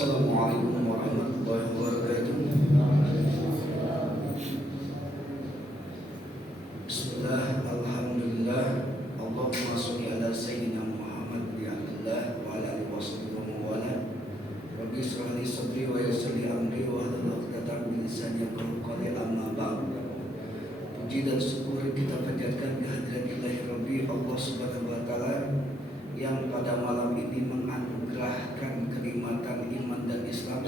Assalamualaikum warahmatullahi wabarakatuh. Bismillah, alhamdulillah. Allahumma sholli ala sayyidina Muhammad bi abdillah wa ala alihi washabihi wa mawala. Rabbi shrah li sadri wa yassir li amri wa hlul 'uqdatam min lisani yafqahu qawli, amma ba'd. Puji dan syukur kita panjatkan kehadirat Rabbi Allah Subhanahu wa taala yang pada malam ini menganugerahkan kenikmatan iman dan Islam.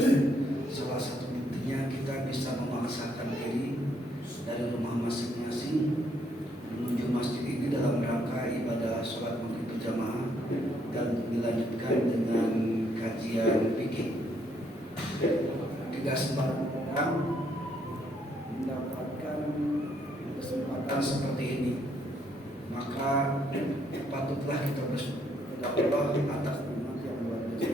Salah satu buktinya kita bisa memaksakan diri dari rumah masing-masing menuju masjid ini dalam rangka ibadah sholat maghrib berjamaah dan dilanjutkan dengan kajian fikih. Tiga kesempatan mendapatkan kesempatan seperti ini, maka patutlah kita bersyukur kepada Allah atas nikmat yang luar biasa.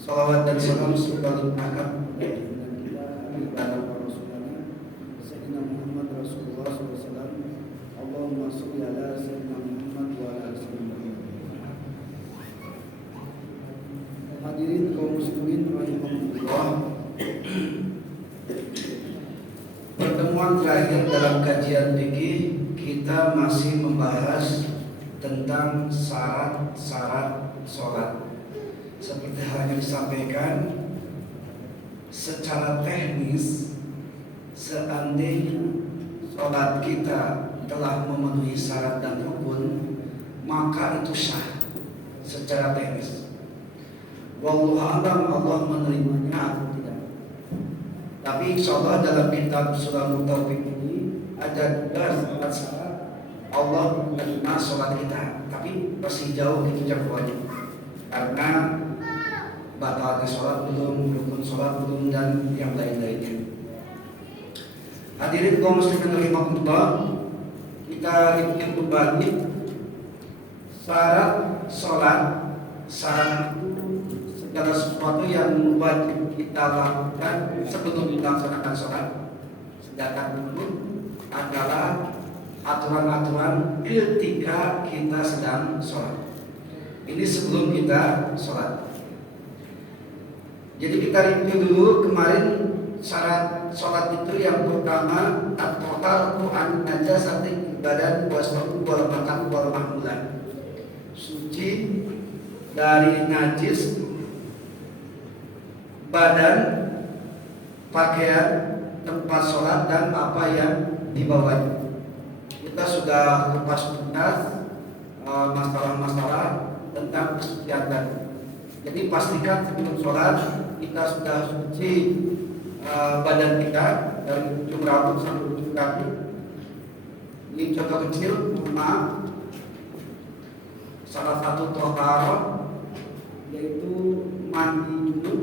Salawat dan salam semoga limpahkan dan kita kepada Rasulullah Sayyidina Muhammad Rasulullah SAW. Allahumma sholli ala Sayyidina Muhammad wa ala Sayyidina Muhammad. Hadirin kaum muslimin rahimahumullah. Pertemuan terakhir dalam kajian fikih kita masih membahas tentang syarat-syarat sholat. Seperti halnya disampaikan, secara teknis seandainya sholat kita telah memenuhi syarat dan rukun, maka itu sah secara teknis. Wallahu a'lam Allah menerimanya atau tidak. Tapi insyaallah dalam kitab Surah Mutawwif ini ada syarat Allah menerima sholat kita, tapi masih jauh gitu jangkauannya, karena batalnya sholat belum, rukun sholat belum, dan yang lain-lainnya. Hadirin kaum muslimin rahimahullah, kita ringkas kembali syarat sholat. Syarat itu segala sesuatu yang wajib kita lakukan sebelum melaksanakan sholat. Sedangkan rukun adalah aturan-aturan ketika kita sedang sholat. Ini sebelum kita sholat. Jadi kita review dulu kemarin syarat sholat itu. Yang pertama, at-tohar an najasati badan waswahu wal makan wal mahmulan. Suci dari najis badan, pakaian, tempat sholat, dan apa yang dibawanya. Kita sudah kupas tuntas masalah-masalah tentang kesucian tadi. Jadi pastikan sebelum sholat kita sudah suci badan kita dari ujung rambut sampai ujung kaki. Ini contoh kecil, maaf. Salah satu tohar yaitu mandi junub.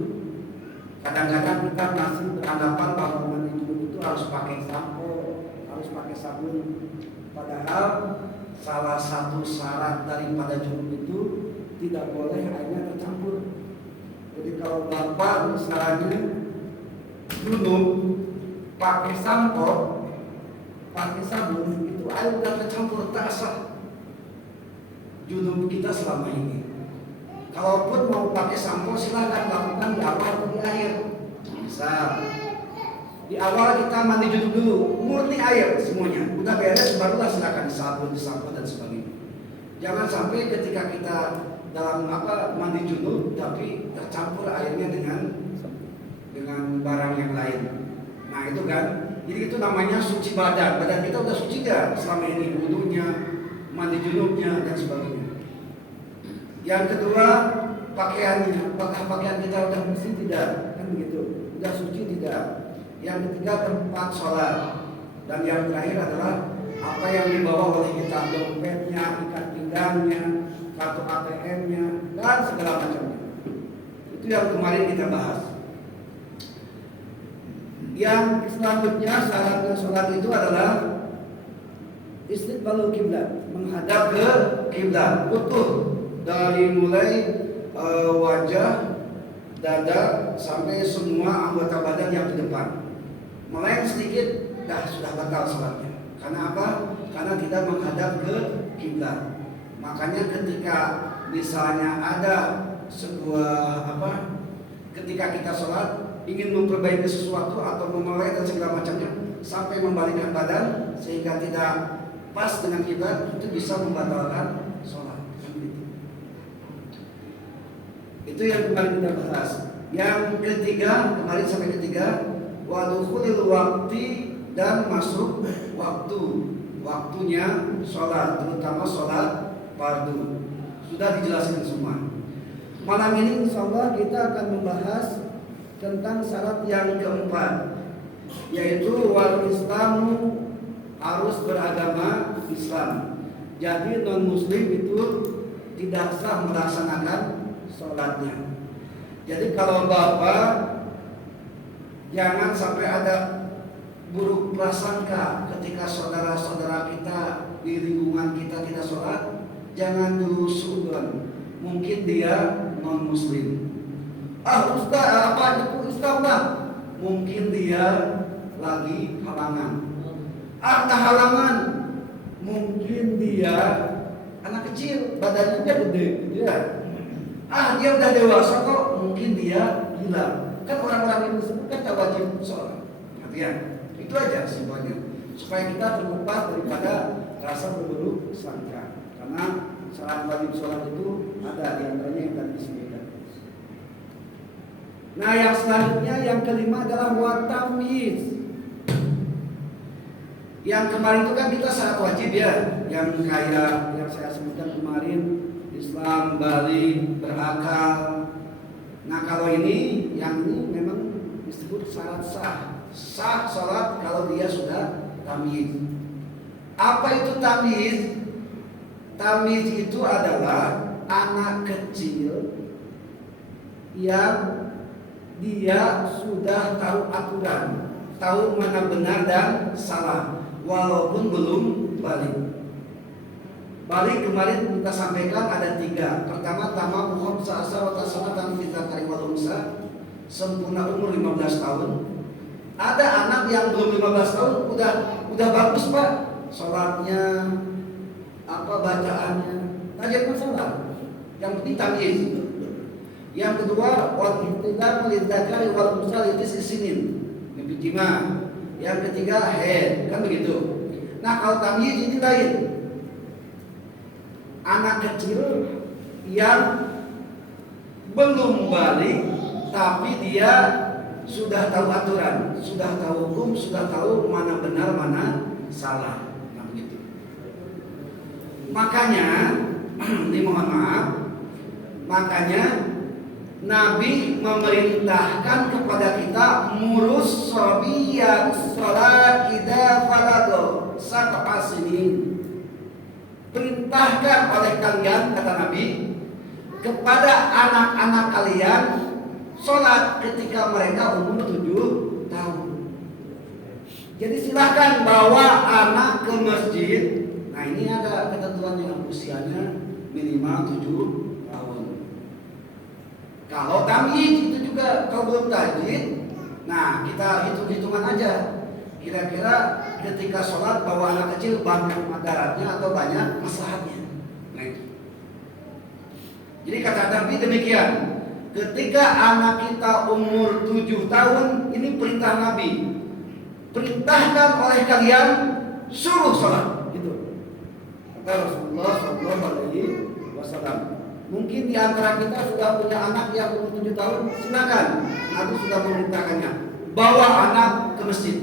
Kadang-kadang kita masih beranggapan bahwa mandi junub itu harus pakai sampo, harus pakai sabun. Padahal salah satu syarat daripada junub itu tidak boleh airnya tercampur. Jadi kalau bapak misalnya junub pakai sampo, pakai sabun, itu air sudah tercampur, tak sah junub kita selama ini. Kalaupun mau pakai sampo silakan lakukan di awal atau di akhir. Misal di awal kita mandi junub dulu, murni air semuanya, udah beres barulah silakan disampo dan sebagainya. Jangan sampai ketika kita dalam mandi junub tapi tercampur airnya dengan barang yang lain. Nah itu kan, jadi itu namanya suci badan. Badan kita udah suci gak selama ini, wudunya, mandi junubnya dan sebagainya. Yang kedua, pakaiannya. Apakah pakaian kita udah bersih tidak? Kan begitu. Udah suci tidak? Yang ketiga, tempat sholat. Dan yang terakhir adalah apa yang dibawa oleh kita, dompetnya, ikat pinggangnya, kartu ATM-nya, dan segala macamnya. Itu yang kemarin kita bahas. Yang selanjutnya syaratnya sholat itu adalah istiqbalul kiblat, menghadap ke kiblat utuh dari mulai wajah, dada sampai semua anggota badan yang di depan. Melayan sedikit, sudah batal sholatnya. Karena apa? Karena tidak menghadap ke kiblat. Makanya ketika misalnya ada sebuah ketika kita sholat ingin memperbaiki sesuatu atau memulai dan segala macamnya sampai membalikkan badan sehingga tidak pas dengan kiblat, itu bisa membatalkan sholat. Itu yang kemarin kita bahas. Yang ketiga, kemarin sampai ketiga, wadukhulil wakti, dan masuk waktu, waktunya sholat, terutama sholat fardu. Sudah dijelaskan semua. Malam ini insya Allah kita akan membahas tentang syarat yang keempat, yaitu wal Islamu, harus beragama Islam. Jadi non muslim itu tidak sah melaksanakan sholatnya. Jadi kalau Bapak jangan sampai ada buruk prasangka ketika saudara-saudara kita di lingkungan kita tidak sholat, jangan dulu suudzon. Mungkin dia non muslim. Ustaz apa itu Islam lah? Mungkin dia lagi halangan. Ada halangan. Mungkin dia anak kecil, badannya gede, ya. Dia udah dewasa kok, mungkin dia gila. Kan orang-orang yang tersebut kan tak wajib sholat. Ya, itu aja simpelnya. Supaya kita terlepas daripada rasa berburuk sangka. Karena syarat wajib sholat itu ada di antaranya yang tadi disebutkan. Nah, yang selanjutnya yang kelima adalah watamyiz. Yang kemarin itu kan kita syarat wajib ya, yang kayak yang saya sebutkan kemarin, Islam, balik, berakal. Nah, kalau ini yang ini memang disebut syarat sah. Sah sholat kalau dia sudah tamyiz. Apa itu tamyiz? Tamyiz itu adalah anak kecil yang dia sudah tahu aturan, tahu mana benar dan salah, walaupun belum balik. Balik kemarin kita sampaikan ada 3. Pertama, tamam khamsa asar wa tasanatan fi dzakari wal unsa, sempurna umur 15 tahun. Ada anak yang belum 15 tahun udah bagus Pak, sholatnya, apa bacaannya, tajam masalah. Yang penting tamyiz. Yang kedua, wal ihtidamu lidzakari wal unsa litisinin, mimpitima. Yang ketiga, haid, kan begitu. Nah, kalau tamyiz ini lain. Anak kecil yang belum balik tapi dia sudah tahu aturan, sudah tahu hukum, sudah tahu mana benar mana salah. Nah, begitu. Makanya ini mohon maaf, makanya Nabi memerintahkan kepada kita murus sobiyan sholat idza falago sab'a sinin. Perintahkan oleh kalian, kata Nabi, kepada anak-anak kalian sholat ketika mereka umur 7 tahun. Jadi silahkan bawa anak ke masjid. Nah, ini ada ketentuan yang usianya minimal 7 tahun. Kalau tamyiz itu juga, kalau belum tamyiz, nah kita hitung-hitungan aja. Kira-kira ketika sholat bawa anak kecil banyak madaratnya atau banyak maslahatnya. Nah itu. Jadi kata Nabi demikian. Ketika anak kita umur 7 tahun, ini perintah Nabi. Perintahkan oleh kalian suruh sholat. Gitu. Kata Rasulullah SAW. Mungkin di antara kita sudah punya anak yang umur 7 tahun, silakan. Nabi sudah memerintahkannya. Bawa anak ke masjid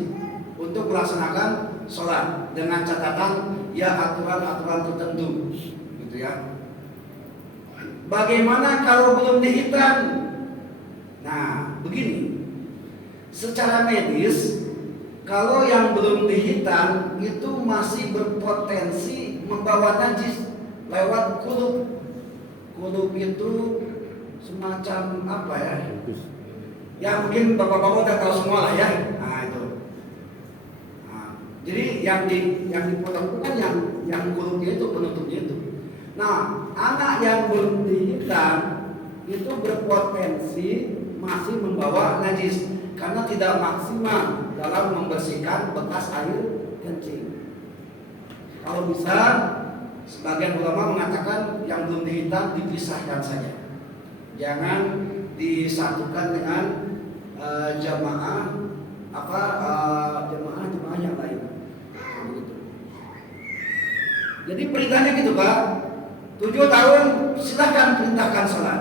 untuk melaksanakan sholat dengan catatan ya aturan-aturan tertentu, gitu ya. Bagaimana kalau belum dihitan? Nah, begini. Secara medis, kalau yang belum dihitan itu masih berpotensi membawa najis lewat kulub. Kulub itu semacam apa ya? Ya mungkin bapak-bapak udah tahu semua lah ya. Nah itu. Jadi yang dipotong itu kan yang kulubnya itu, penutupnya itu. Nah, anak yang belum dihitan itu berpotensi masih membawa najis karena tidak maksimal dalam membersihkan bekas air kencing. Kalau bisa, sebagian ulama mengatakan yang belum dihitan dipisahkan saja, jangan disatukan dengan jamaah jamaah yang lain. Begitu. Jadi perintahnya gitu Pak, 7 tahun silahkan perintahkan sholat.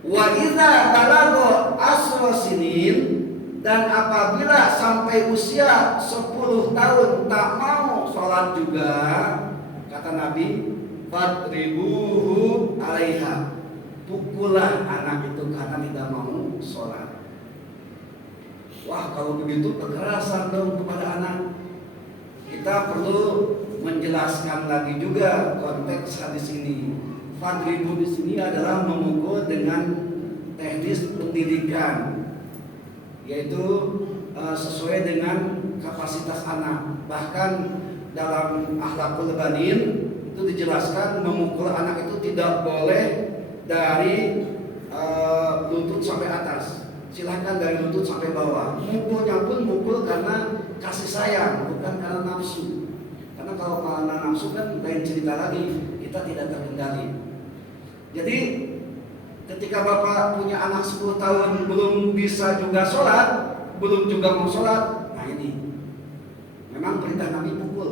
Wa idza balagha asra sinin, dan apabila sampai usia 10 tahun tak mau sholat juga, kata Nabi, fadribuhu alaiha, pukullah anak itu karena tidak mau sholat. Wah, kalau begitu kekerasan dong kepada anak. Kita perlu menjelaskan lagi juga konteks hadis ini. Fadribu di sini adalah memukul dengan teknis pendidikan, yaitu sesuai dengan kapasitas anak. Bahkan dalam Akhlaqul Banin itu dijelaskan memukul anak itu tidak boleh dari lutut sampai atas. Silahkan dari lutut sampai bawah. Mukulnya pun mukul karena kasih sayang, bukan karena nafsu. Karena kalau karena nafsu kan lain cerita lagi, kita tidak terkendali. Jadi ketika Bapak punya anak 10 tahun belum bisa juga sholat, belum juga mau sholat, nah ini memang perintah Nabi pukul.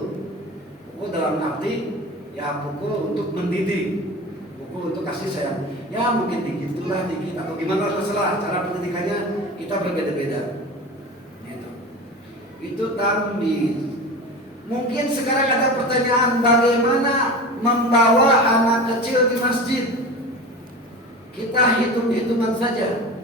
Pukul dalam arti ya pukul untuk mendidik, pukul untuk kasih sayang. Ya mungkin dikit atau gimana terserah, cara pendidikannya kita berbeda-beda. Itu tambiz. Mungkin sekarang ada pertanyaan, bagaimana membawa anak kecil di masjid? Kita hitung-hitungan saja.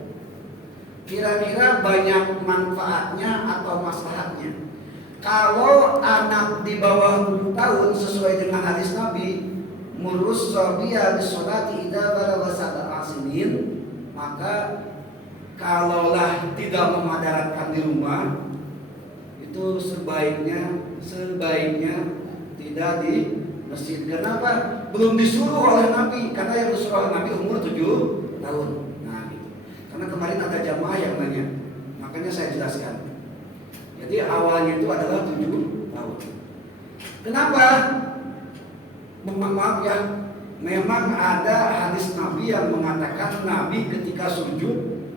Kira-kira banyak manfaatnya atau maslahatnya. Kalau anak di bawah 7 tahun sesuai dengan hadis Nabi, murus sabiya bisolati idza balagha sab'a sinin, maka kalaulah tidak memadaratkan di rumah, itu sebaiknya tidak di masjid. Kenapa? Belum disuruh oleh Nabi, karena yang disuruh oleh Nabi umur 7 tahun. Nah, gitu. Karena kemarin ada jamaah yang nanya, makanya saya jelaskan. Jadi awalnya itu adalah 7 tahun. Kenapa? Maaf ya, memang ada hadis Nabi yang mengatakan Nabi ketika sujud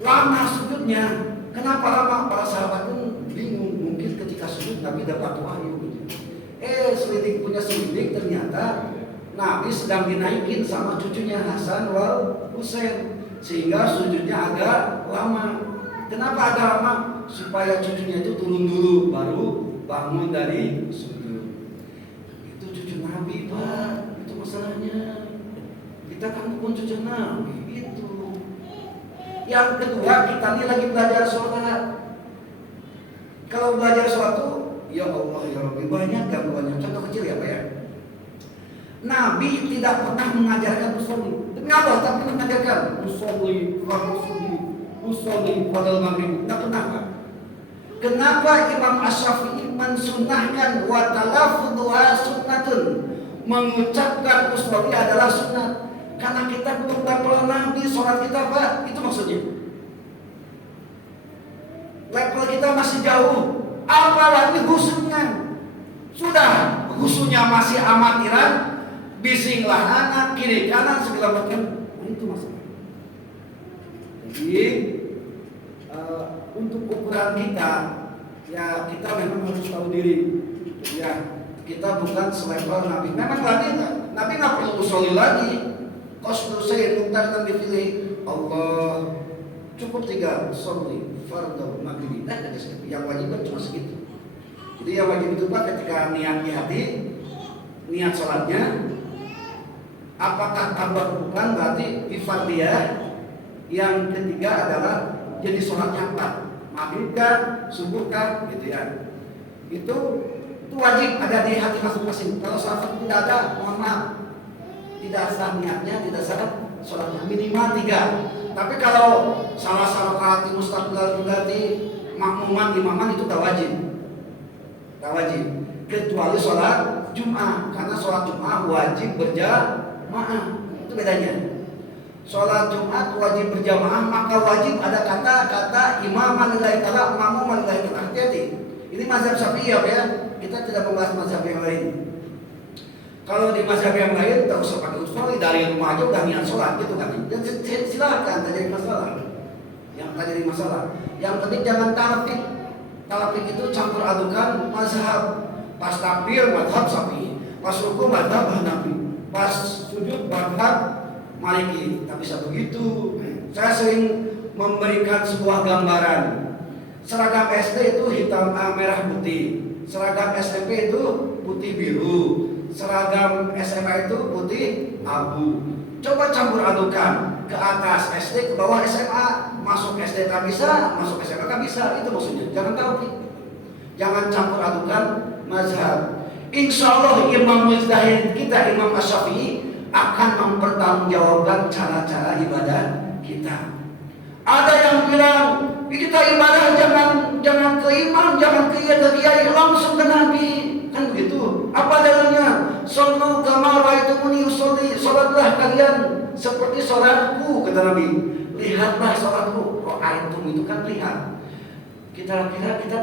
lama sujudnya. Kenapa lama? Para sahabat pun bingung. Mungkin ketika sujud Nabi dapat wahyu gitu. Selidik punya selidik, ternyata Nabi sedang dinaikin sama cucunya Hasan wal Husain, sehingga sujudnya agak lama. Kenapa agak lama? Supaya cucunya itu turun dulu baru bangun dari sujud. Itu cucu Nabi Pak, itu masalahnya. Kita kan bukan cucu Nabi itu. Yang kedua, kita ini lagi belajar sholat. Kalau belajar sholat tuh, ya Allah ya Rabbi, banyak gangguannya. Contoh kecil ya Pak ya. Nabi tidak pernah mengajarkan usolli. Demi Allah, tapi mengajarkan usolli padal maghrib. Tidak pernah Pak. Kenapa Imam Asy-Syafi'i mensunnahkan wa talaffuduha sunnatun? Mengucapkan usolli adalah sunnah. Karena kita belum level Nabi sholat kita Pak. Itu maksudnya. Level kita masih jauh. Apalagi khususnya. Sudah khususnya masih amatiran. Bisinglah anak, kiri kanan segala macam. Nah, itu masalah. Jadi untuk ukuran kita, ya kita memang harus tahu diri. Ya kita bukan selevel Nabi. Memang Nabi nggak perlu usolli lagi. Qasdu sayyid muqtar dan dipilih Allah cukup 3 usolli fardhu maghrib. Yang wajib kan cuma segitu. Jadi yang wajib itu Pak ketika niat di hati, niat sholatnya. Apakah tambah bukan berarti ifardiyah. Yang ketiga adalah jadi sholatnya 4, maghrib kan, subuh kan, gitu ya. Itu wajib ada di hati masing-masing. Kalau sholat tidak ada, mohon maaf, tidak sah niatnya, tidak sah sholatnya, minimal 3. Tapi kalau salah rakaat mustaqbil berarti makmuman imaman itu tak wajib. Tak wajib. Kecuali sholat Jum'ah, karena sholat Jum'ah wajib berjamaah. Itu bedanya. Sholat Jumat wajib berjamaah, maka wajib ada kata-kata imaman lillahi ta'ala, makmuman lillahi ta'ala. Hati-hati. Ini mazhab Syafi'i ya. Kita tidak membahas mazhab yang lain. Kalau di mazhab yang lain tak usah pakai usul, dari rumah aja udah niat sholat gitu kan. Ya, silakan, tak jadi masalah. Yang tak jadi masalah. Yang penting jangan talafik. Talafik itu campur adukan mazhab. Pas takbir mazhab Syafi'i, pas rukuk mazhab Hanafi, pas sujud mazhab Maliki. Tak bisa begitu. Saya sering memberikan sebuah gambaran. Seragam SD itu hitam merah putih. Seragam SMP itu putih biru. Seragam SMA itu putih abu. Coba campur adukan ke atas SD, ke bawah SMA. Masuk SD tak bisa, masuk SMA tak bisa. Itu maksudnya. Jangan tahu, jangan campur adukan mazhab. Insya Allah Imam Mujtahid kita, Imam Asy-Syafi'i, akan mempertanggungjawabkan cara-cara ibadah kita. Ada yang bilang kita ibadah jangan ke imam, jangan ke kiai, langsung ke Nabi. Kan begitu. Apa dalilnya? Sallu kama ra'aitumuni usolli. Salatlah kalian seperti salatku, kata Nabi. Lihatlah salatku. Ra'aitum itu kan lihat. Kita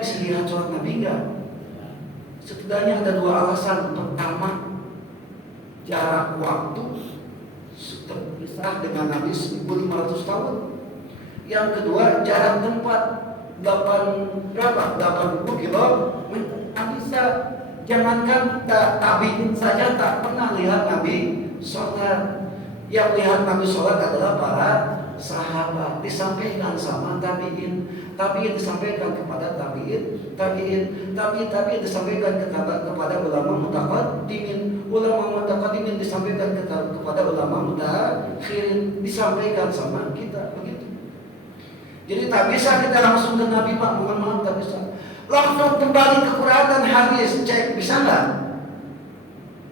bisa lihat salat Nabi enggak? Setidaknya ada dua alasan. Pertama, jarak waktu terpisah dengan Nabi 1500 tahun. Yang kedua, jarak tempat 80 kilo. Tak bisa. Jangankan tabiin saja tak pernah lihat Nabi sholat. Yang lihat Nabi sholat adalah para sahabat. Disampaikan sama tabiin disampaikan kepada tabiin disampaikan kepada ulama mutaqaddimin disampaikan kepada ulama mutakhirin, disampaikan sama kita begitu. Jadi tak bisa kita langsung ke Nabi, Pak, mohon maaf, tak bisa. Langsung kembali ke Quran dan hadis, cek bisa nggak?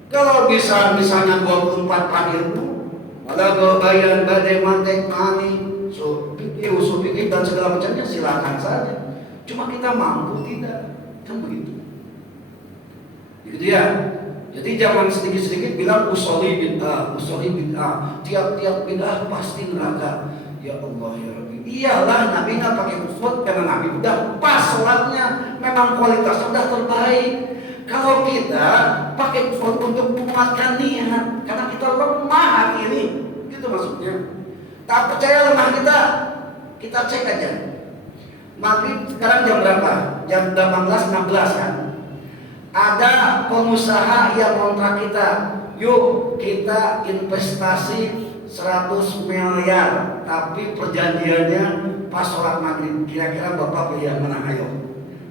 Kalau bisa misalnya 24 ilmu, ada gobayan, badai, mantek, mani, usul fikih dan segala macamnya, silakan saja. Cuma kita mampu tidak, kan begitu. Gitu ya. Jadi jangan sedikit-sedikit bilang usoli bid'ah. Tiap-tiap bid'ah pasti neraka. Ya Allah ya Rabbi. Iyalah, Nabi nggak pakai usul karena Nabi udah pas sholatnya, memang kualitasnya udah terbaik. Kalau kita pakai usul untuk menguatkan niat, karena kita lemah hari ini, gitu maksudnya. Tak percaya lemah kita cek aja. Maghrib sekarang jam berapa? Jam 18.16 kan? Ada pengusaha yang kontrak kita, yuk kita investasi 100 miliar, tapi perjanjiannya pas sholat maghrib. Kira-kira Bapak pilih yang mana? Ayo.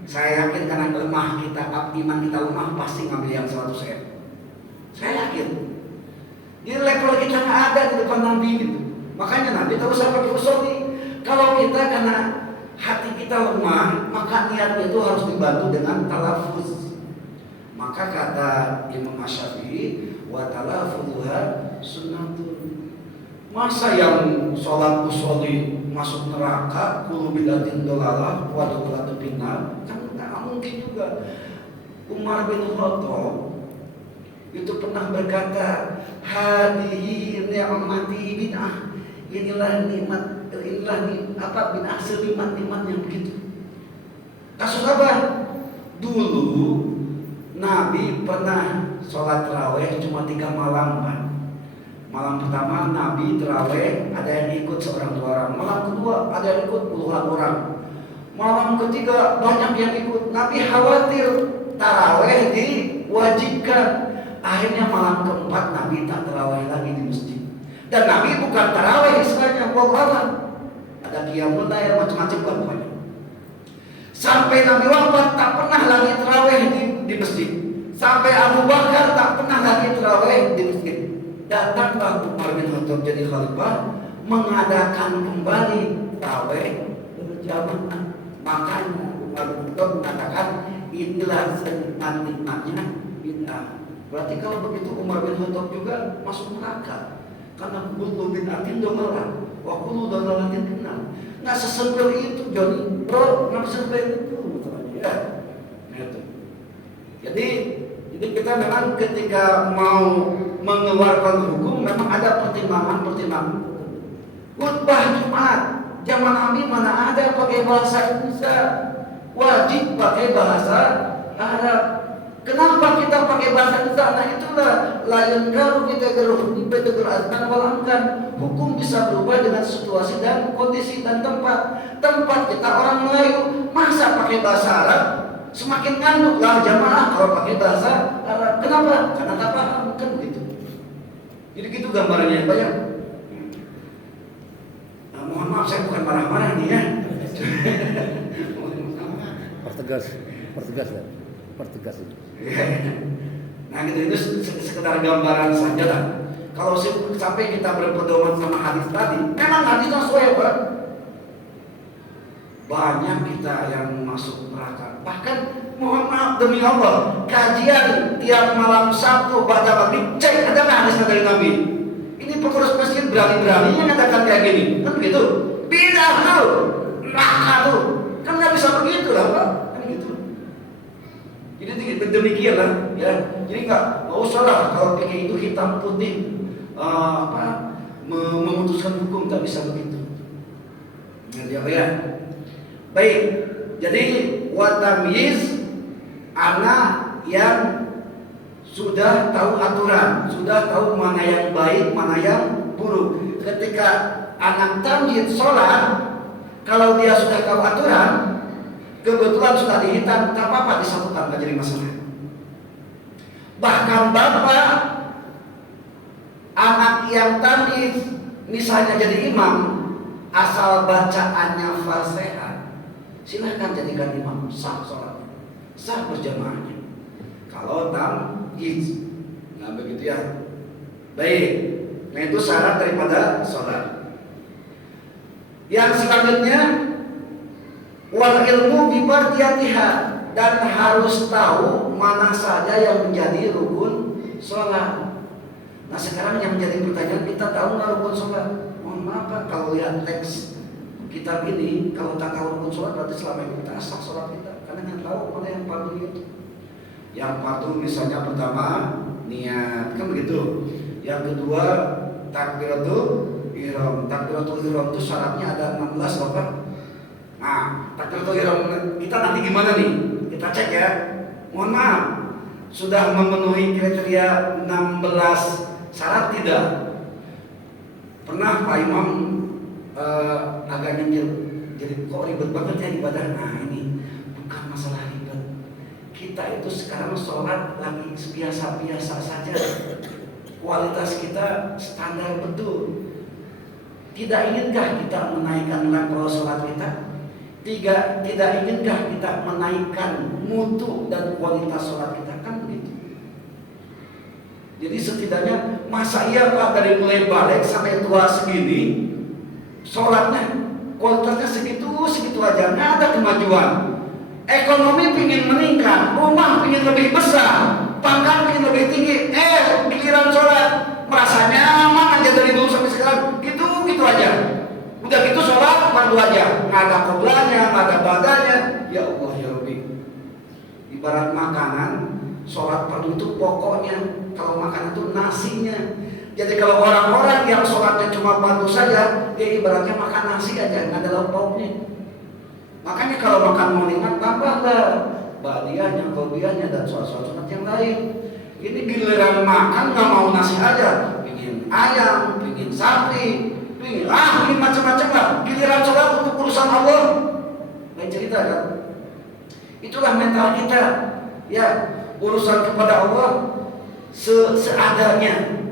Saya yakin karena lemah kita, iman kita lemah, pasti ngambil yang 100 M. Saya yakin. Di level kita nggak ada di depan Nabi gitu. Makanya Nabi tak usah pakai usul nih. Kalau kita karena hati kita lemah, maka niat itu harus dibantu dengan talafuz. Maka kata Imam Asy-Syafi'i, wa talafuzha sunnatun. Masa yang sholat usolli masuk neraka, kullu bid'atin dolalah, wa dolalah finnar? Kan nggak mungkin juga. Umar bin Khattab itu pernah berkata, hadihi ni'mati bid'ah. Inilah nikmat, bid'ah senikmat-nikmat yang begitu. Kasus apa? Dulu Nabi pernah sholat tarawih cuma 3 malam, Pak. Malam pertama Nabi tarawih ada yang ikut 1-2 orang. Malam kedua ada yang ikut puluhan orang. Malam ketiga banyak yang ikut. Nabi khawatir tarawih diwajibkan. Akhirnya malam keempat Nabi tak tarawih lagi di masjid. Dan Nabi bukan tarawih istilahnya, wallah. Ada qiyamul lail macam-macam pokoknya. Sampai Nabi wafat tak pernah lagi tarawih di masjid. Sampai Abu Bakar tak pernah lagi tarawih di masjid. Datanglah Umar bin Khattab jadi khalifah, mengadakan kembali tarawih berjamaah. Makanya Umar bin Khattab mengatakan inilah senikmat-nikmatnya bid'ah. Berarti kalau begitu Umar bin Khattab juga masuk neraka. Karena kullu bid'atin dolalah wa kullu dolalatin finnar. Nggak sesimpel itu, Joni. Bro, nggak sesimpel itu. Ya. Gitu. Jadi kita memang ketika mau mengeluarkan hukum memang ada pertimbangan. Khutbah Jumat zaman Nabi mana ada pakai bahasa Indonesia, wajib pakai bahasa Arab. Kenapa kita pakai bahasa kita? Nah itulah layan garu kita garu di betul azan walamkan. Hukum bisa berubah dengan situasi dan kondisi dan tempat. Tempat kita orang Melayu, masa pakai bahasa Arab? Semakin ngantuklah jamaah kalau pakai bahasa Arab. Kenapa? Karena tak paham kan begitu. Jadi gitu gambarannya, bayang. Nah, mohon maaf saya bukan marah-marah nih ya. Pertegas. Nah gitu, itu sekedar gambaran saja lah. Kalau sampai kita berpedoman sama hadis tadi, memang hadisnya sesuai Pak. Banyak kita yang masuk neraka. Bahkan mohon maaf demi Allah, kajian tiap malam Sabtu baca maghrib, cek ada nggak hadisnya dari Nabi? Ini pengurus masjid berani-beraninya mengatakan kayak gini, kan begitu? Bidah tuh, neraka tuh, kan nggak bisa begitu lah Pak. Jadi demikianlah ya. Jadi nggak usah lah kalau pikir itu hitam putih memutuskan hukum, tak bisa begitu. Ngerti apa ya? Baik. Jadi watamyiz anak yang sudah tahu aturan, sudah tahu mana yang baik, mana yang buruk. Ketika anak tamyiz sholat, kalau dia sudah tahu aturan, kebetulan sudah dihitam, tak apa-apa disatukan, nggak jadi masalah. Bahkan bapak anak yang tamyiz misalnya jadi imam, asal bacaannya Fatihah, silahkan jadikan imam, sah sholat, sah berjamaahnya. Kalau tamyiz, nah begitu ya. Baik, nah itu syarat daripada sholat. Yang selanjutnya, wal ilmu bifardiyatiha, dan harus tahu mana saja yang menjadi rukun sholat. Nah sekarang yang menjadi pertanyaan, kita tahu nggak rukun sholat? Mohon maaf Pak, kalau lihat teks kitab ini, kalau tak tahu rukun sholat berarti selama ini kita sah sholat kita, karena nggak tahu mana yang fardu itu. Yang fardu misalnya pertama niat, kan begitu. Yang kedua takbiratul ihram. Takbiratul ihram itu syaratnya ada 16 Bapak. Nah, takbiratul ihram kita nanti gimana nih? Kita cek ya. Mohon maaf, sudah memenuhi kriteria 16 syarat tidak? Pernah Pak Imam agak nyindir, jadi kok ribet banget ya ibadah? Nah ini bukan masalah ribet. Kita itu sekarang sholat lagi biasa-biasa saja. Kualitas kita standar betul. Tidak inginkah kita menaikkan level sholat kita? Tidak inginkah kita menaikkan mutu dan kualitas sholat kita? Kan begitu. Jadi setidaknya masa iya Pak dari mulai balik sampai tua segini sholatnya kualitasnya segitu aja, nggak ada kemajuan. Ekonomi pingin meningkat, rumah pingin lebih besar, pangkat pingin lebih tinggi, pikiran sholat merasa nyaman aja dari dulu sampai sekarang, gitu aja. Udah gitu sholat fardu aja, nggak ada qoblahnya, nggak ada badanya. Ya Allah ya Rabbi. Ibarat makanan, sholat fardu itu pokoknya. Kalau makanan itu nasinya. Jadi kalau orang-orang yang sholatnya cuma fardu saja, dia ibaratnya makan nasi aja, nggak ada lauk-lauknya. Makanya kalau makan mau nikmat, tambahlah ba'diyahnya, qobliyahnya, dan sholat-sholat sunat yang lain. Ini giliran makan nggak mau nasi aja, pingin ayam, pingin sapi, pingin macam-macam lah. Giliran sholat untuk urusan Allah, lain cerita kan? Itulah mental kita, ya, urusan kepada Allah seadanya,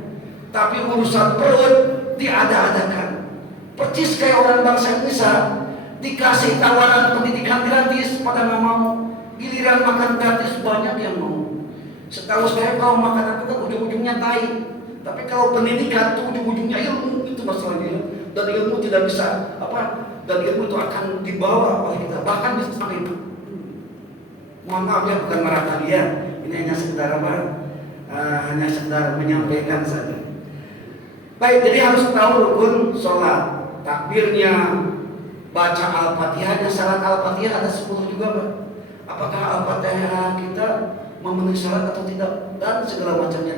tapi urusan perut diada-adakan. Percis kayak orang bangsa Indonesia, dikasih tawaran pendidikan gratis pada nggak mau, giliran makan gratis banyak yang mau. Setahu saya kalau makanan itu kan ujung-ujungnya tai, tapi kalau pendidikan itu ujung-ujungnya ilmu, itu masalahnya. Dan ilmu tidak bisa dan ilmu itu akan dibawa oleh kita, bahkan bisa sampai itu. Mohon maaf ya, bukan marah kalian, ini hanya sekedar hanya sekedar menyampaikan saja. Baik, jadi harus tahu rukun sholat, takbirnya, baca Al-Fatihahnya. Syarat Al-Fatihah ada 10 juga Pak. Apakah Al-Fatihah kita memenuhi syarat atau tidak, dan segala macamnya.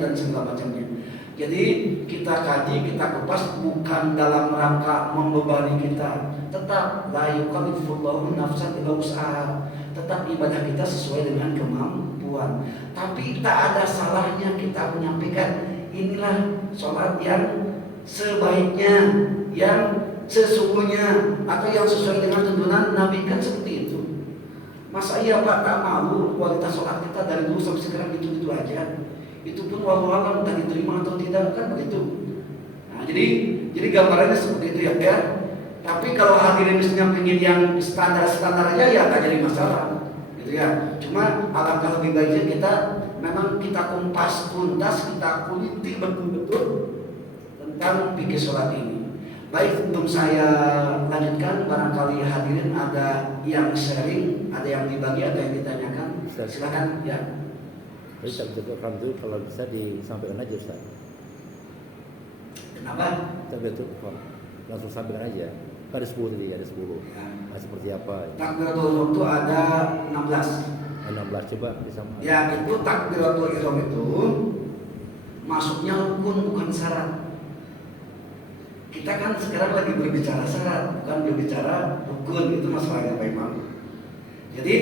Jadi kita kaji, kita kupas bukan dalam rangka membebani kita. Tetap la yukallifullahu nafsan illa wus'aha. Tetap ibadah kita sesuai dengan kemampuan. Tapi tak ada salahnya kita menyampaikan inilah sholat yang sebaiknya, yang sesungguhnya, atau yang sesuai dengan tuntunan Nabi, kan seperti itu. Masa iya Pak tak malu kualitas sholat kita dari dulu sampai sekarang gitu-gitu aja? Itu pun wallahu alam entah diterima atau tidak, kan begitu. Nah, jadi gambarannya seperti itu ya, ya. Tapi kalau hadirin misalnya pengen yang standar-standar aja ya tak jadi masalah, gitu ya. Cuma alangkah lebih baiknya kita memang kita kumpas tuntas, kita kuliti betul-betul tentang fikih sholat ini. Baik, untuk saya lanjutkan, barangkali hadirin ada yang sharing, ada yang dibagi, ada yang ditanyakan. Silakan ya. Jadi tak bisa paham itu kalau bisa disampaikan aja Ustaz. Kenapa? Tak betul langsung sampaikan aja. Ada 10 tadi, ada 10. Ya. Nah, seperti apa? Takbiratul waktu ada 16. 16 coba disampaikan. Ya, itu takbiratul ihram itu masuknya rukun bukan syarat. Kita kan sekarang lagi berbicara syarat, bukan berbicara rukun, itu masalahnya Pak Imam. Jadi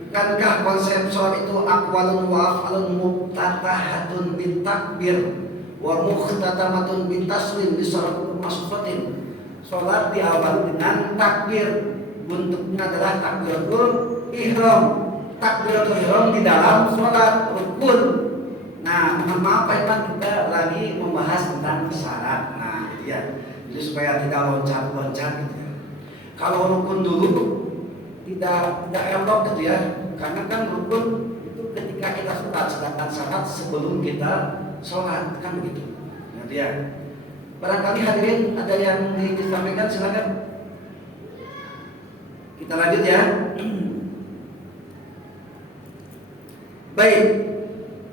bukankah konsep sholat itu aqwalun wa af'alun muftatahatun bin takbir wa mukhtatamatun bin taslim bi shalatul masfufatin. Sholat diawali dengan takbir, bentuknya adalah takbiratul ihram. Takbiratul ihram di dalam sholat rukun. Nah, mohon maaf Pak Iman, kita lagi membahas tentang syarat. Nah, gitu ya. Jadi supaya tidak loncat-loncat gitu ya. Kalau rukun dulu tidak elok gitu ya, karena kan rukun itu ketika kita sholat, sedangkan syarat sebelum kita sholat, kan begitu. Nah, dia barangkali hadirin ada yang disampaikan, silakan. Kita lanjut ya. Baik.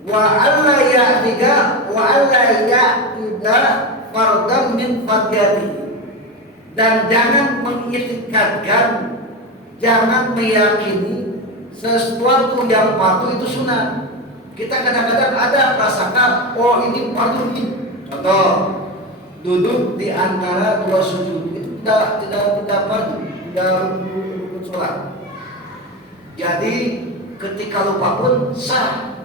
Wa alla ya'tiga wa alla ya'tida fardhan min fardiyati. Dan jangan mengitikadkan, jangan meyakini sesuatu yang fardu itu sunnah. Kita kadang-kadang ada prasangka, oh ini fardu nih. Contoh, duduk di antara dua sujud itu tidak fardu, tidak rukun sholat. Jadi ketika lupa pun sah.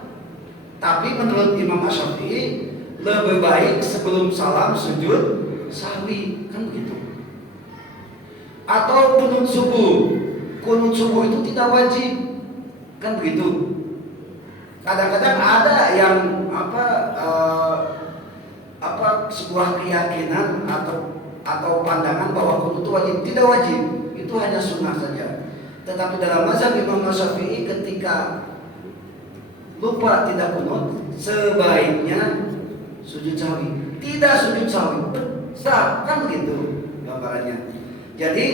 Tapi menurut Imam Asy-Syafi'i lebih baik sebelum salam sujud sahwi, kan begitu. Atau kunut subuh itu tidak wajib, kan begitu. Kadang-kadang ada yang sebuah keyakinan atau pandangan bahwa kunut itu wajib. Tidak wajib, itu hanya sunnah saja. Tetapi dalam mazhab Imam Syafi'i ketika lupa tidak kunut, sebaiknya sujud sahwi. Tidak sujud sahwi, sah, kan begitu gambarannya. Jadi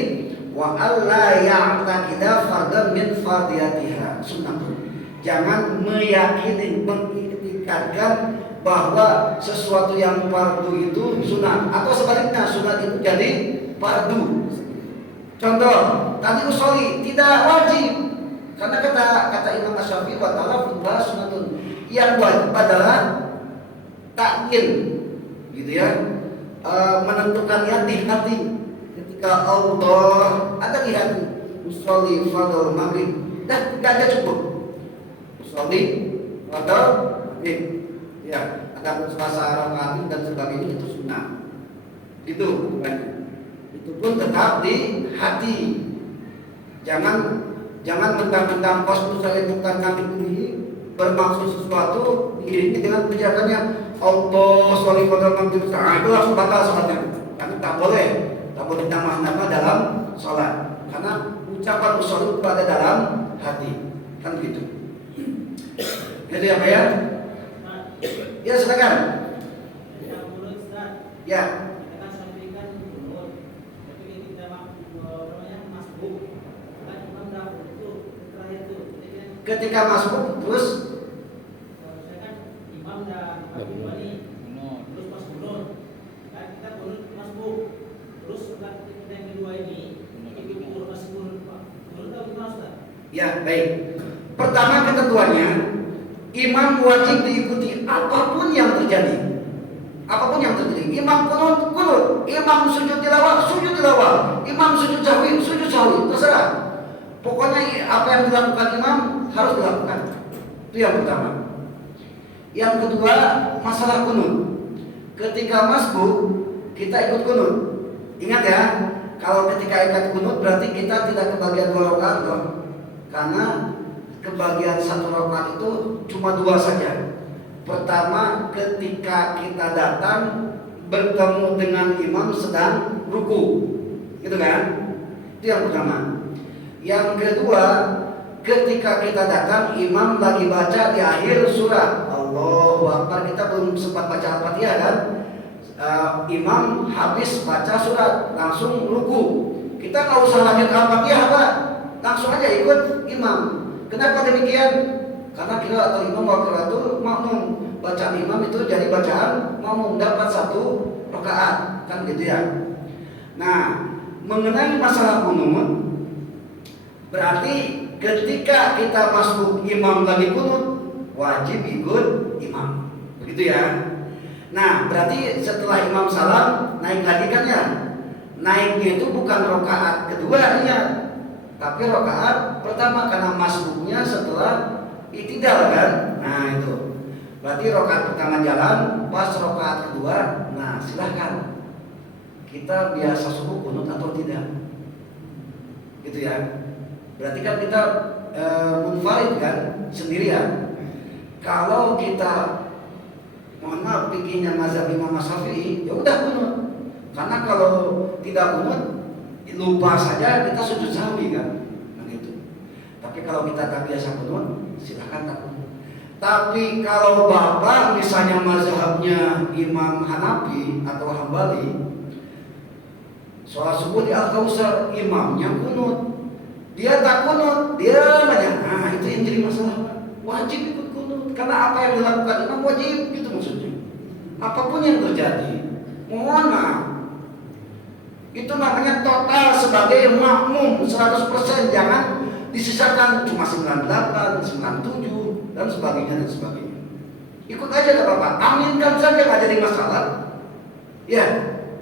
wa alla ya'taqida fardhan min fardiyatiha sunnatun. Jangan meyakini, mengiktikadkan bahwa sesuatu yang fardu itu sunnah, atau sebaliknya sunnah itu jadi fardu. Contoh, tadi usholi tidak wajib, karena kata Imam Asy-Syafi'i wa ta'ala fardhu sunnatun. Yang wajib adalah takyin, gitu ya, menentukannya di hati. Ketika Allah ada di hati, usholi fardhu maghrib, dan tidak ada cukup. Usholi fardhu maghrib, ya, ada puasa rakaat dan sebagainya itu sunnah. Itu pun tetap di hati. Jangan mentang-mentang pas saya bukan kami ini bermaksud sesuatu diiringi dengan ucapannya Allah sholli fardhu maghrib, itu langsung batal sholatnya. Karena tak boleh tambah-tambah dalam sholat. Karena ucapan usholi itu ada dalam hati, kan begitu. Gitu ya Pak ya? Ya silakan. Ya. Ketika masuk terus imam dah terus pas bunut kan kita bunut masuk terus setelah kita yang kedua ini bunut masih bunut tahu gimana? Ya baik. Pertama ketentuannya imam wajib diikuti apapun yang terjadi. Apapun yang terjadi, imam kunut, kunut, imam sujud tilawah, sujud tilawah, imam sujud sahwi, sujud sahwi, terserah. Pokoknya apa yang dilakukan imam harus dilakukan. Itu yang pertama. Yang kedua, masalah kunut. Ketika masbuk, kita ikut kunut. Ingat ya, kalau ketika ikut kunut berarti kita tidak kebagian 2 rakaat loh. Karena kebagian 1 rakaat itu cuma 2 saja. Pertama, ketika kita datang bertemu dengan imam sedang ruku, gitu kan? Itu yang pertama. Yang kedua, ketika kita datang imam lagi baca di akhir surat Allahu Akbar, kita belum sempat baca Al-Fatihah kan? Imam habis baca surat langsung ruku. Kita nggak usah lanjut Al-Fatihah Pak, langsung aja ikut imam. Kenapa demikian? Karena qiraatul imam wa qiraatul makmum. Bacaan imam itu jadi bacaan makmum, dapat 1 rakaat, kan gitu ya. Nah, mengenai masalah kunut, berarti ketika kita masuk imam lagi kunut, wajib ikut imam. Begitu ya. Nah, berarti setelah imam salam naik lagi kan ya. Naiknya itu bukan rakaat kedua ya, tapi rakaat pertama karena masuknya setelah i'tidal kan. Nah, itu. Berarti rakaat pertama jalan, pas rakaat kedua, nah silahkan. Kita biasa subuh kunut atau tidak? Gitu ya. Berarti kan kita munfarid kan, sendirian. Kalau kita mohon maaf pikirnya mazhab Imam Syafi'i, ya udah kunut. Karena kalau tidak kunut, lupa saja kita sujud sahwi kan. Nah gitu. Tapi kalau kita tak biasa kunut, silahkan tak kunut. Tapi kalau Bapak misalnya mazhabnya Imam Hanafi atau Hambali, sholat subuh di Al-Kautsar imamnya kunut, dia tak kunut, dia banyak. Nah itu yang jadi masalah. Wajib ikut kunut karena apa yang dilakukan imam wajib, gitu maksudnya. Apapun yang terjadi, mohon maaf, itu namanya total sebagai makmum 100%. Jangan disisakan cuma 98, 97 dan sebagainya dan sebagainya. Ikut aja gak apa-apa, aminkan saja, gak jadi masalah. Ya,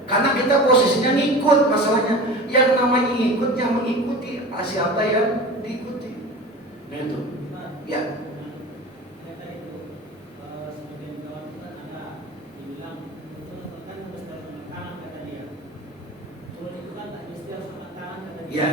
karena kita posisinya ngikut masalahnya. Yang namanya ikut, yang mengikuti siapa yang diikuti. Nah itu. Ya. Ya.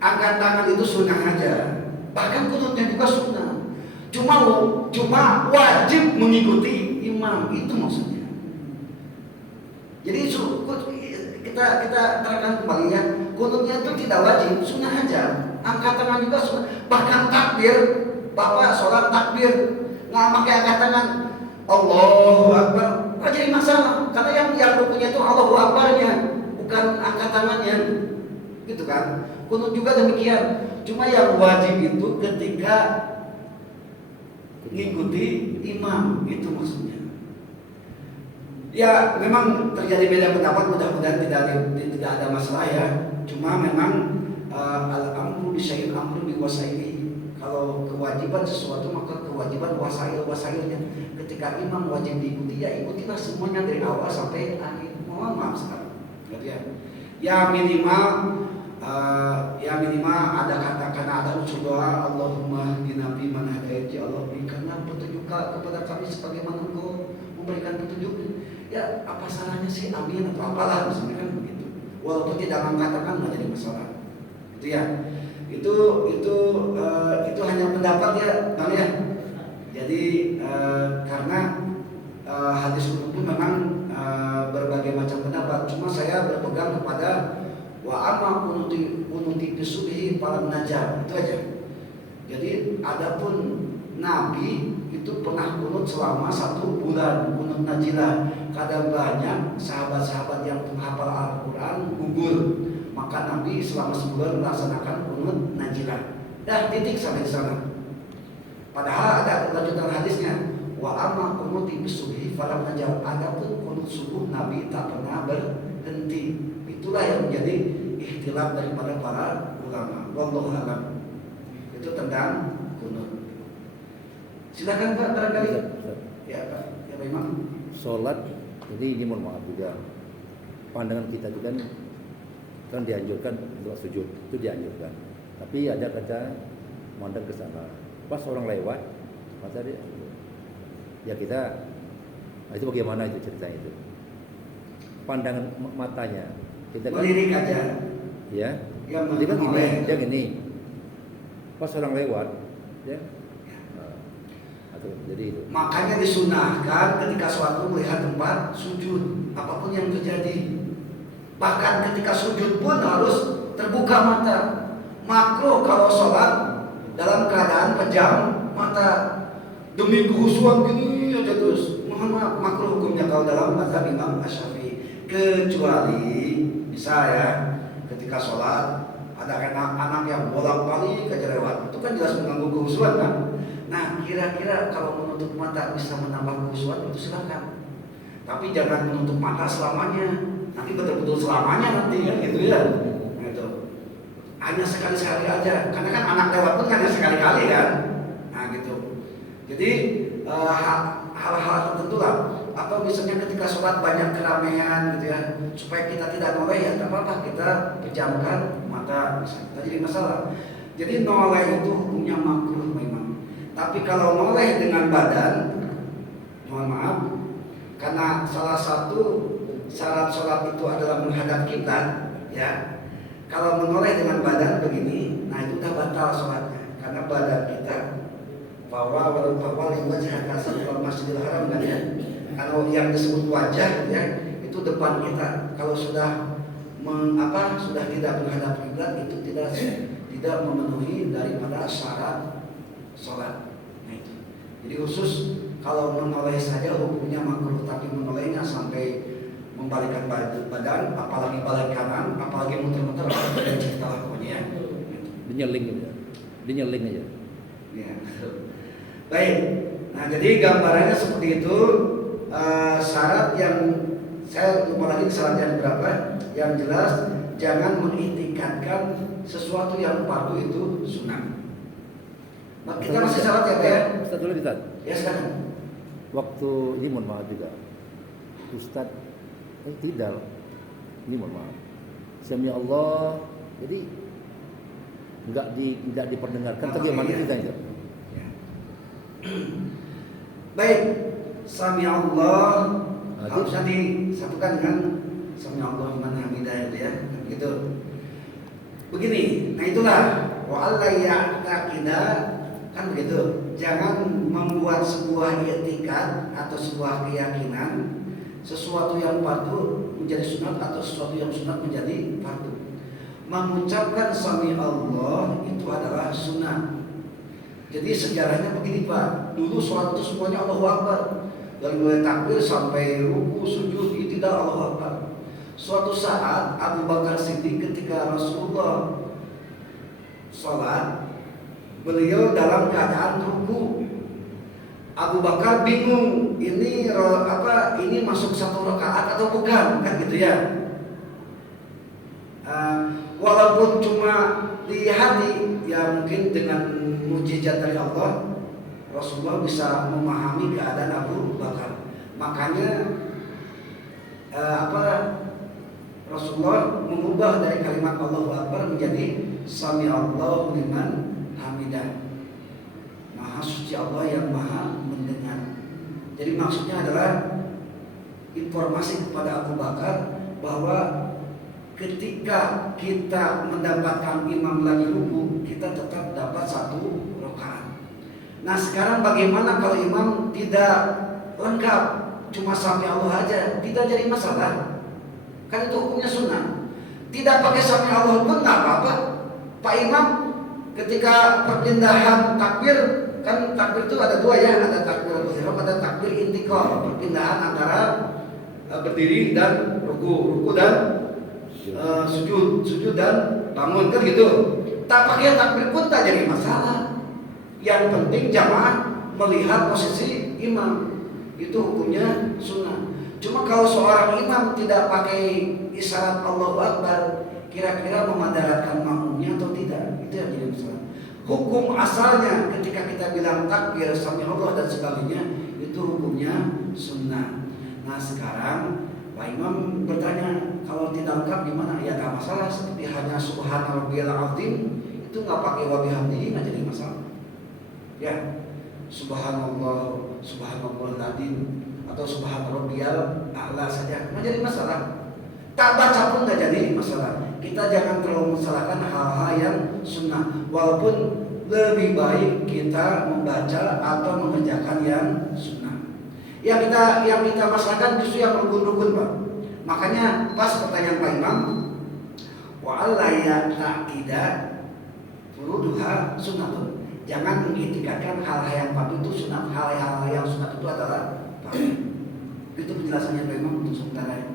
Angkat tangan itu sunnah aja. Bahkan kunutnya juga sunnah. Cuma wajib mengikuti imam, itu maksudnya. Jadi kita terangkan kembali ya, kunutnya itu tidak wajib, sunnah aja. Angkat tangan juga sunnah. Bahkan takbir, Bapak sholat takbir nggak pakai angkat tangan, Allahu Akbar, nggak jadi masalah. Karena yang rukunya itu Allahu Akbarnya, bukan angkat tangannya, gitu kan? Kunut juga demikian. Cuma yang wajib itu ketika mengikuti imam, itu maksudnya. Ya memang terjadi beda pendapat, mudah-mudahan tidak ada masalah ya. Cuma memang al-amru bisyai'in amrun biwasaili. Kalau kewajiban sesuatu maka kewajiban wasailnya. Ketika imam wajib diikuti, ya ikutilah semuanya dari awal sampai akhir. Mohon maaf sekarang. Ya minimal ada katakan, ada unsur doa, Allahumma hdina fi man hadait, ya Allah berikanlah petunjuk kepada kami sebagaimana Engkau memberikan petunjuk. Ya apa salahnya sih, amin atau apalah misalnya kan begitu. Walaupun tidak mengatakan nggak jadi masalah. Itu ya. Itu hanya pendapat ya, Bang ya. Jadi karena hadis kunut itu memang berbagai macam pendapat. Cuma saya berpegang kepada wa amma kunuti bisubhi falam najab, itu aja. Jadi adapun Nabi itu pernah kunut selama 1 bulan, kunut najilah. Kadang banyak sahabat-sahabat yang menghafal Al-Quran gugur, maka Nabi selama sebulan melaksanakan kunut najilah. Titik sampai di sana. Padahal ada lanjutan hadisnya, wa amma kunuti bisubhi falam najab. Adapun kunut subuh Nabi tak pernah berhenti. Itulah yang menjadi ikhtilaf daripada para ulama. Wallahu a'lam. Itu tentang kunut. Silakan Pak, barangkali. Ustaz. Ya Pak, ya Pak Imam. Sholat, jadi ini mohon maaf juga. Pandangan kita itu kan dianjurkan untuk sujud, itu dianjurkan. Tapi ada kata mandang ke sana. Pas orang lewat, masa dia, ya kita, nah itu bagaimana itu ceritanya itu? Pandangan matanya, kita kan, Melirik aja. ya, Ya, dia kan gini, menoleh. dia gini. Pas orang lewat, ya, nah, atau jadi itu. Makanya disunahkan ketika sholat itu melihat tempat sujud, apapun yang terjadi. Bahkan ketika sujud pun harus terbuka mata. Makruh kalau sholat dalam keadaan pejam mata, demi kehusuan gini aja terus. Mohon maaf, makruh hukumnya kalau dalam mazhab Imam Asy-Syafi'i. Kecuali bisa ya, ketika sholat ada anak-anak yang bolak-balik aja lewat, itu kan jelas mengganggu kehusuan kan. Nah, kira-kira kalau menutup mata bisa menambah kehusuan, itu silakan. Tapi jangan menutup mata selamanya. Nanti betul-betul selamanya nanti kan gitu ya. Nah, itu. Hanya sekali-sekali aja. Karena kan anak lewat pun hanya sekali-kali kan. Nah, gitu. Jadi hal-hal tertentu lah. Atau misalnya ketika sholat banyak keramaian gitu ya, supaya kita tidak noleh ya, tak apa-apa kita pejamkan mata, misalnya jadi masalah. Jadi noleh itu hukumnya makruh memang. Tapi kalau noleh dengan badan, mohon maaf, karena salah satu syarat sholat itu adalah menghadap kiblat, ya. Kalau menoleh dengan badan begini, nah itu udah batal sholatnya, karena badan kita bahwa wal wajah kasar wal masjidil haram kan ya. Kalau yang disebut wajah ya, itu depan kita. Kalau sudah sudah tidak menghadap kiblat, itu tidak memenuhi daripada syarat sholat. Nah, itu. Jadi khusus kalau menoleh saja hukumnya makruh, tapi menolehnya sampai membalikkan badan, apalagi balik kanan, apalagi muter-muter, apalagi cerita lah pokoknya. Dia nyeling aja. Ya. Baik. Nah, jadi gambarannya seperti itu. Syarat yang saya lupa lagi syarat yang berapa. Yang jelas jangan mengitikadkan sesuatu yang fardu itu sunnah. Nah, kita masih syarat ya Pak ya? Ustaz dulu Ustaz. Ya sekarang. Waktu ini mohon maaf juga. Ustaz tidak. Ini mohon maaf. Sami Allah. Jadi enggak diperdengarkan. Tapi gimana kita itu? Ya. Baik. Sami Allah harusnya disatukan dengan Sami Allah liman hamidah itu ya. Gitu. Begini. Nah itulah wa alla ya'taqida kan begitu. Jangan membuat sebuah i'tikad atau sebuah keyakinan sesuatu yang fardu menjadi sunat atau sesuatu yang sunat menjadi fardu. Mengucapkan Sami Allah itu adalah sunat. Jadi sejarahnya begini Pak. Dulu sholat itu semuanya Allahu Akbar. Dari mulai takbir sampai ruku, sujud, i'tidal, Allahu Akbar. Suatu saat Abu Bakar Siddiq ketika Rasulullah sholat, beliau dalam keadaan ruku. Abu Bakar bingung, ini masuk satu rakaat atau bukan, kan gitu ya. Walaupun cuma di hati, ya mungkin dengan mukjizat dari Allah, Rasulullah bisa memahami keadaan Abu Bakar. Makanya Rasulullah mengubah dari kalimat Allahu Akbar menjadi Sami Allahu liman hamidah. Maha suci Allah yang maha mendengar. Jadi maksudnya adalah informasi kepada Abu Bakar bahwa ketika kita mendapatkan imam lagi ruku, kita tetap dapat satu rakaat. Nah sekarang bagaimana kalau imam tidak lengkap, cuma Sami Allah aja, tidak jadi masalah. Kan itu hukumnya sunnah. Tidak pakai Sami Allah pun nggak apa-apa. Pak Imam ketika perpindahan takbir, kan takbir itu ada dua ya, ada takbiratul ihram, ada takbir intiqal, perpindahan antara berdiri dan ruku dan sujud dan bangun kan gitu. Tak pakai takbir pun tak jadi masalah. Yang penting jamaah melihat posisi imam, itu hukumnya sunnah. Cuma kalau seorang imam tidak pakai isyarat Allahu Akbar, kira-kira memadaratkan makmumnya atau tidak, itu yang jadi masalah. Hukum asalnya ketika kita bilang takbir, sami Allah dan sebagainya itu hukumnya sunnah. Nah sekarang Pak Imam bertanya, kalau tidak lengkap gimana? Ya nggak masalah, seperti hanya subhana rabbiyal azim itu nggak pakai wa bihamdihi nggak jadi masalah. Ya, subhanallah, subhanallahil atau subhana rabbiyal a'la saja nggak jadi masalah. Tak baca pun nggak jadi masalah. Kita jangan terlalu masalahkan hal-hal yang sunnah, walaupun lebih baik kita membaca atau mengerjakan yang sunnah. Yang kita masalahkan justru yang rukun-rukun, Pak. Makanya pas pertanyaan Pak Imam, wa alla ya'taqida furuduha sunnatun. Jangan mengitikadkan hal-hal yang fardu itu sunnah, hal-hal yang sunnah itu adalah fardu. Itu penjelasannya Pak Imam untuk sementara ini.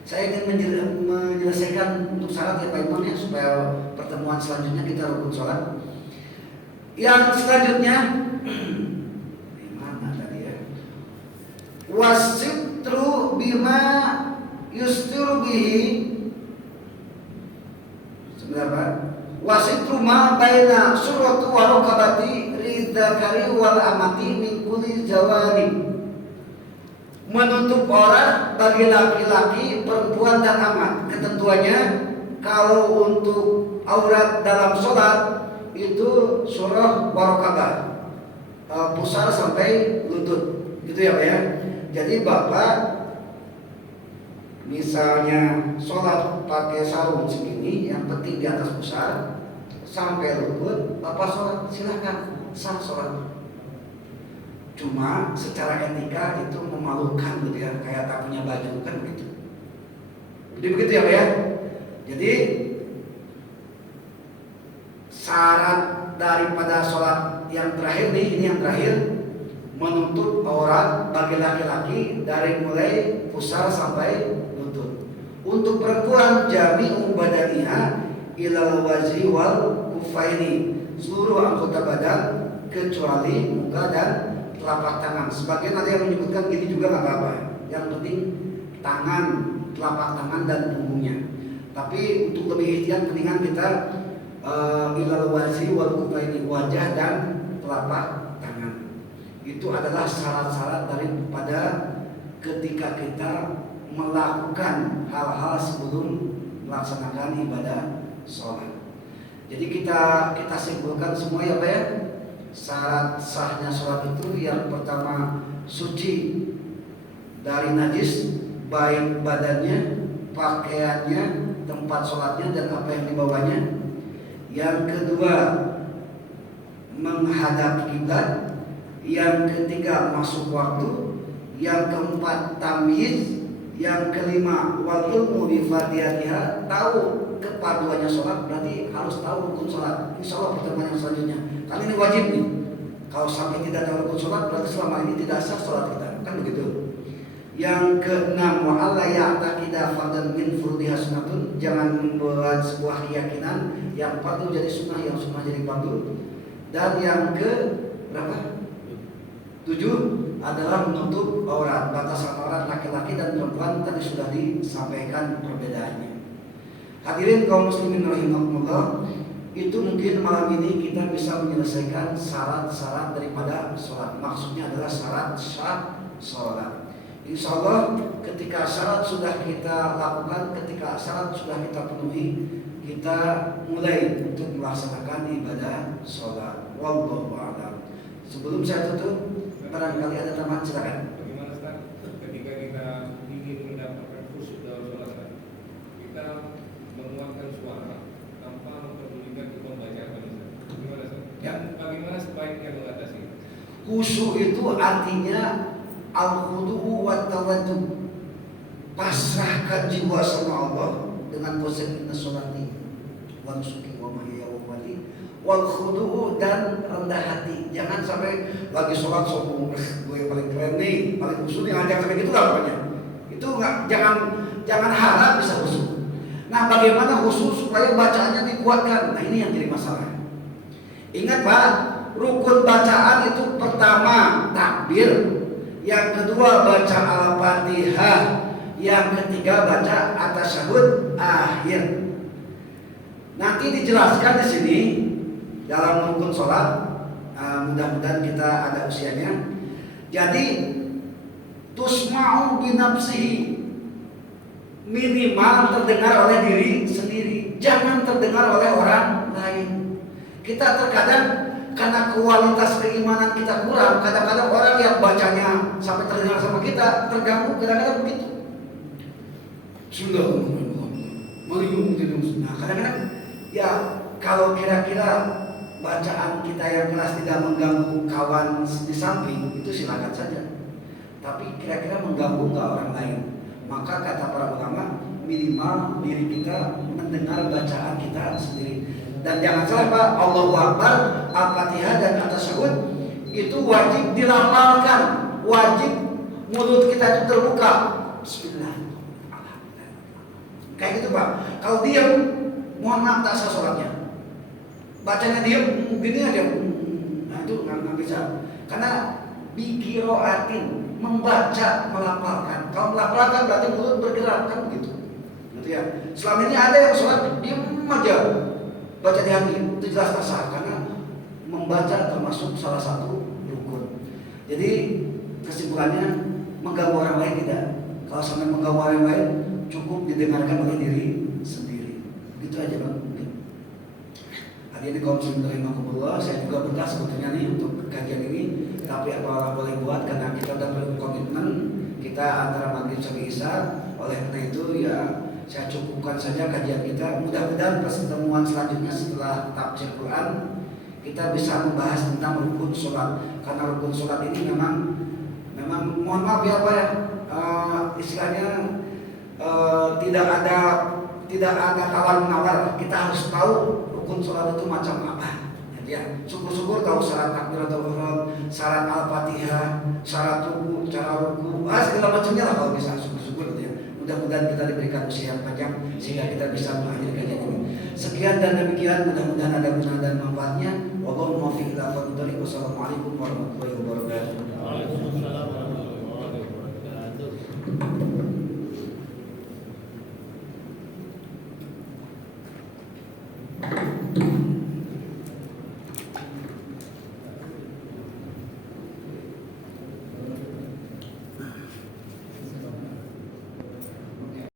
Saya ingin menyelesaikan untuk syarat ya Pak Imam ya, supaya pertemuan selanjutnya kita rukun sholat. Yang selanjutnya mana tadi ya? Wasitru bima yusturu bihi. Sebentar Pak. Wasitru ma baina suratu wa rukabati ridzakari wal amati min kulli jawani. Menutup aurat bagi laki-laki, perempuan dan amat. Ketentuannya kalau untuk aurat dalam sholat itu surah warokabah, pusar sampai lutut, gitu ya Pak ya. Jadi Bapak misalnya sholat pakai sarung segini, yang penting di atas pusar sampai lutut, Bapak sholat silahkan, sah sholat. Cuma secara etika itu memalukan gitu ya, kayak tak punya baju kan begitu. Jadi begitu ya Pak ya. Jadi syarat daripada sholat yang terakhir nih, ini yang terakhir, menutup aurat bagi laki-laki dari mulai pusar sampai lutut. Untuk perempuan jami'u badaniha ilal wajhi wal kufaini, seluruh anggota badan kecuali muka dan telapak tangan. Sebagian ada yang menyebutkan gini juga nggak apa-apa. Yang penting tangan, telapak tangan dan punggungnya. Tapi untuk lebih ikhtiar mendingan kita ilal wajhi wal kufaini, wajah dan telapak tangan. Itu adalah syarat-syarat daripada ketika kita melakukan hal-hal sebelum melaksanakan ibadah sholat. Jadi kita simpulkan semua ya Pak ya. Syarat sahnya sholat itu yang pertama suci dari najis, baik badannya, pakaiannya, tempat sholatnya dan apa yang dibawanya. Yang kedua menghadap kiblat. Yang ketiga masuk waktu. Yang keempat tamyiz. Yang kelima wal ilmu bi fardiyatiha, tahu kepaduannya sholat, berarti harus tahu rukun sholat. Insya Allah pertemuan yang selanjutnya. Kali ini wajib nih. Kalau sampai tidak tahu rukun sholat, berarti selama ini tidak sah sholat kita, kan begitu. Yang keenam wa alla ya'taqida fardan min furdiha sunnatun, jangan membuat sebuah keyakinan yang fardu jadi sunnah, yang sunnah jadi fardu. Dan yang ke berapa? 7 adalah menutup aurat, batasan aurat laki-laki dan perempuan tadi sudah disampaikan perbedaannya. Hadirin kaum muslimin rahimakumullah, itu mungkin malam ini kita bisa menyelesaikan syarat-syarat daripada sholat. Maksudnya adalah syarat sah sholat. Insya Allah ketika syarat sudah kita lakukan, ketika syarat sudah kita penuhi, kita mulai untuk melaksanakan ibadah sholat. Wallahu a'lam. Sebelum saya tutup, barangkali ada tambahan, silakan. Bagaimana Ustaz ketika kita ingin mendapatkan khusyuk dalam sholat, kita menguatkan suara tanpa memperdulikan kita membaca apa Ustaz? Bagaimana Ustaz? Ya. Bagaimana sebaiknya mengatasi? Khusyuk itu artinya al-khudu'u wa tawaddu, pasrahkan jiwa sama Allah dengan konsep inna sholati wa nusuki wa mahyaya wa mamati wal khudu'u, dan rendah hati. Jangan sampai lagi sholat sombong, gue paling keren nih, paling khusyuk nih, jangan sampai gitu lah pokoknya. Itu nggak, jangan harap bisa khusyuk. Nah, bagaimana khusyuk supaya bacaannya dikuatkan? Nah, ini yang jadi masalah. Ingat Pak, rukun bacaan itu pertama takbir, yang kedua baca al-fatihah, yang ketiga baca at-tasyahud akhir. Nanti dijelaskan di sini dalam rukun sholat. Mudah-mudahan kita ada usianya. Jadi tusma'u binafsihi, minimal terdengar oleh diri sendiri, jangan terdengar oleh orang lain. Kita terkadang karena kualitas keimanan kita kurang, kadang-kadang orang yang bacanya sampai terdengar sama kita terganggu, kadang-kadang begitu. Nah, kadang-kadang ya kalau kira-kira bacaan kita yang keras tidak mengganggu kawan di samping, itu silakan saja. Tapi kira-kira mengganggu nggak orang lain? Maka kata para ulama, minimal diri kita mendengar bacaan kita sendiri. Dan jangan salah Pak, Allahu Akbar, Al-Fatihah dan At-Tasyahud itu wajib dilafalkan, wajib mulut kita itu terbuka. Bismillah. Kayak gitu Pak. Kalau diam, mohon maaf tak sah sholatnya. Bacanya diam, begini aja. Nah itu nggak bisa. Karena bikiroatin, membaca, melafalkan. Kalau melafalkan berarti mulut bergerak, kan begitu. Gitu ya. Selama ini ada yang sholat diam aja, baca di hati, itu jelas tak sah. Karena membaca termasuk salah satu rukun. Jadi kesimpulannya, mengganggu orang lain tidak. Kalau sampai mengganggu orang lain, cukup didengarkan oleh diri sendiri. Gitu aja Bang. Hadirin kaum muslimin rahimakumullah, saya juga betah sebetulnya nih untuk kajian ini, tapi apa boleh buat karena kita sudah berkomitmen kita antara maghrib sampai isya. Oleh karena itu ya saya cukupkan saja kajian kita. Mudah-mudahan pertemuan selanjutnya setelah tafsir Quran kita bisa membahas tentang rukun sholat, karena rukun sholat ini memang mohon maaf ya Pak ya, istilahnya tidak ada tawar menawar. Kita harus tahu rukun sholat itu macam apa. Ya, syukur-syukur tahu syarat takbiratul ihram, syarat Al-Fatihah, syarat ruku, cara ruku, segala macamnya lah kalau bisa, syukur-syukur gitu ya. Mudah-mudahan kita diberikan usia yang panjang sehingga kita bisa mengakhiri kajian ini. Sekian dan demikian, mudah-mudahan ada guna dan manfaatnya. Wallahu muwaffiq ila aqwamit thoriq. Wassalamualaikum warahmatullahi wabarakatuh. Waalaikumsalam.